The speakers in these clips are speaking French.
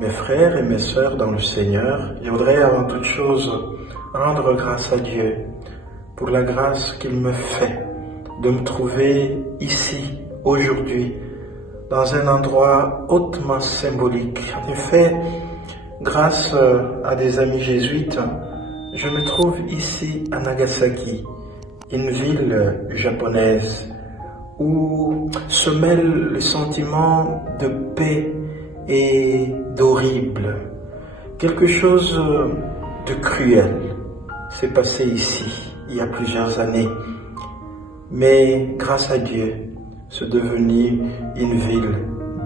Mes frères et mes sœurs dans le Seigneur, je voudrais avant toute chose rendre grâce à Dieu pour la grâce qu'il me fait de me trouver ici, aujourd'hui, dans un endroit hautement symbolique. En effet, grâce à des amis jésuites, je me trouve ici à Nagasaki, une ville japonaise où se mêlent les sentiments de paix et d'horrible. Quelque chose de cruel s'est passé ici il y a plusieurs années. Mais grâce à Dieu, c'est devenu une ville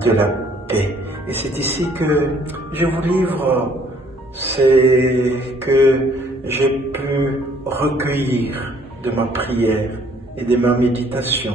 de la paix. Et c'est ici que je vous livre ce que j'ai pu recueillir de ma prière et de ma méditation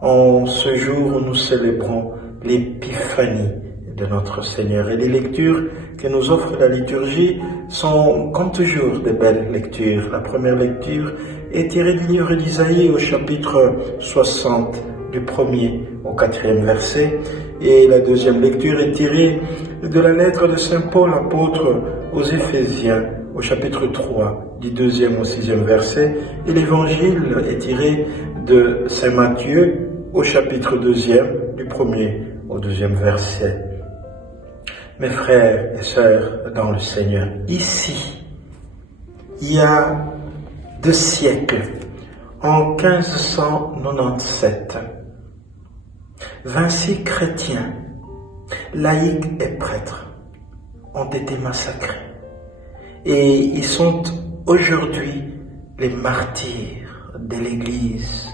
en ce jour où nous célébrons l'épiphanie de notre Seigneur. Et les lectures que nous offre la liturgie sont, comme toujours, de belles lectures. La première lecture est tirée du livre d'Isaïe au chapitre 60, du 1er au 4e verset. Et la deuxième lecture est tirée de la lettre de Saint Paul, apôtre aux Éphésiens, au chapitre 3, du 2e au 6e verset. Et l'évangile est tiré de Saint Matthieu, au chapitre 2e, du 1er au 2e verset. Mes frères et sœurs dans le Seigneur, ici, il y a 2 siècles, en 1597, 26 chrétiens, laïcs et prêtres, ont été massacrés. Et ils sont aujourd'hui les martyrs de l'Église,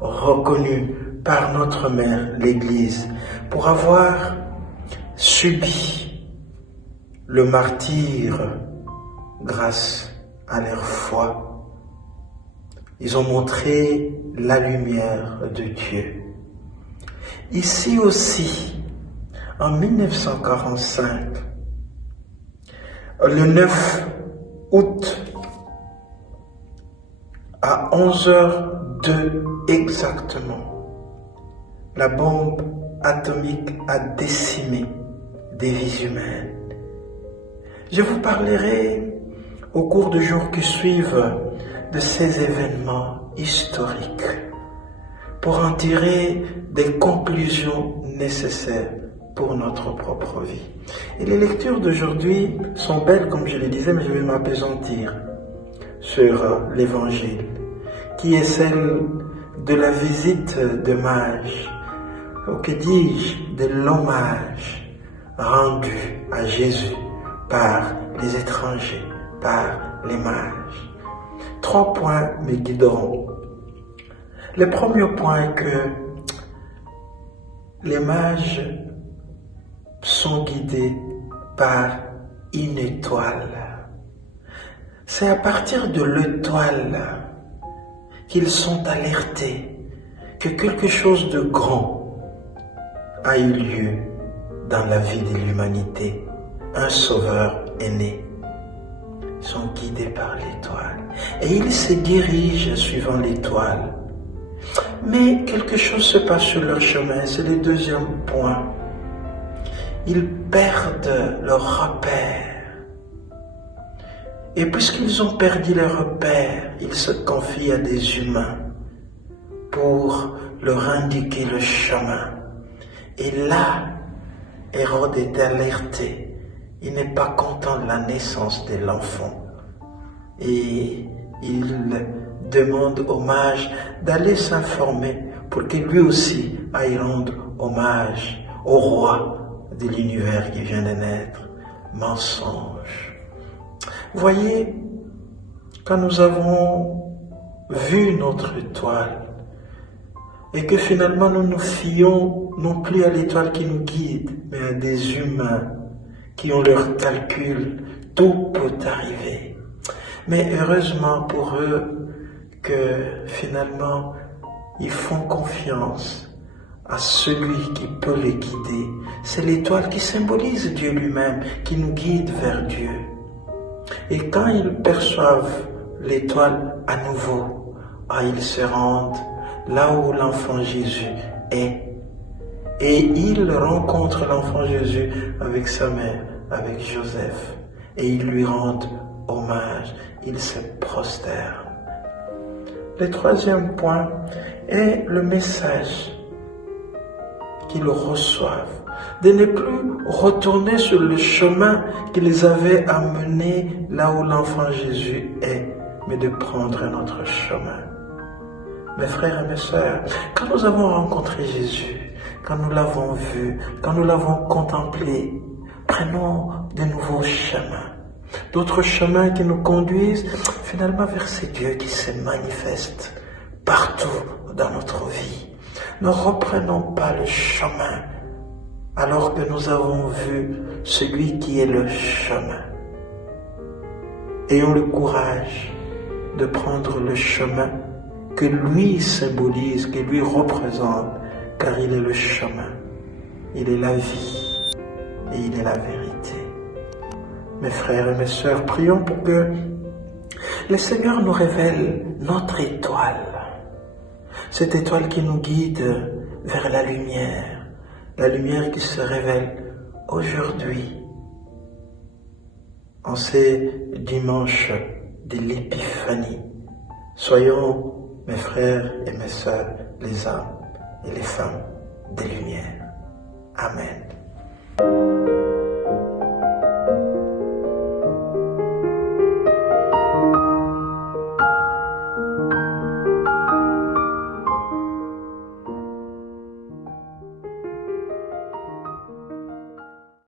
reconnus par notre mère, l'Église, pour avoir subi le martyre grâce à leur foi. Ils ont montré la lumière de Dieu. Ici aussi, en 1945, le 9 août, à 11h02 exactement, la bombe atomique a décimé des vies humaines. Je vous parlerai au cours des jours qui suivent de ces événements historiques pour en tirer des conclusions nécessaires pour notre propre vie. Et les lectures d'aujourd'hui sont belles, comme je le disais, mais je vais m'appesantir sur l'Évangile, qui est celle de la visite de mages, ou que dis-je, de l'hommage rendu à Jésus par les étrangers, par les mages. 3 points me guideront. Le premier point est que les mages sont guidés par une étoile. C'est à partir de l'étoile qu'ils sont alertés que quelque chose de grand a eu lieu dans la vie de l'humanité. Un sauveur est né. Ils sont guidés par l'étoile. Et ils se dirigent suivant l'étoile. Mais quelque chose se passe sur leur chemin. C'est le deuxième point. Ils perdent leur repère. Et puisqu'ils ont perdu leur repère, ils se confient à des humains pour leur indiquer le chemin. Et là, Hérode est alerté. Il n'est pas content de la naissance de l'enfant. Et il demande aux mages d'aller s'informer pour que lui aussi aille rendre hommage au roi de l'univers qui vient de naître. Mensonge. Voyez, quand nous avons vu notre étoile, et que finalement nous nous fions non plus à l'étoile qui nous guide, mais à des humains qui ont leurs calculs, tout peut arriver. Mais heureusement pour eux que finalement ils font confiance à celui qui peut les guider. C'est l'étoile qui symbolise Dieu lui-même, qui nous guide vers Dieu. Et quand ils perçoivent l'étoile à nouveau, ils se rendent là où l'enfant Jésus est. Et il rencontre l'enfant Jésus avec sa mère, avec Joseph. Et ils lui rendent hommage. Ils se prosternent. Le troisième point est le message qu'ils reçoivent, de ne plus retourner sur le chemin qui les avait amenés là où l'enfant Jésus est, mais de prendre un autre chemin. Mes frères et mes sœurs, quand nous avons rencontré Jésus, quand nous l'avons vu, quand nous l'avons contemplé, prenons de nouveaux chemins, d'autres chemins qui nous conduisent finalement vers ce Dieu qui se manifeste partout dans notre vie. Ne reprenons pas le chemin alors que nous avons vu celui qui est le chemin. Ayons le courage de prendre le chemin que lui symbolise, que lui représente, car il est le chemin, il est la vie et il est la vérité. Mes frères et mes sœurs, prions pour que le Seigneur nous révèle notre étoile, cette étoile qui nous guide vers la lumière qui se révèle aujourd'hui, en ces dimanches de l'Épiphanie. Soyons, mes frères et mes sœurs, les hommes et les femmes des Lumières. Amen.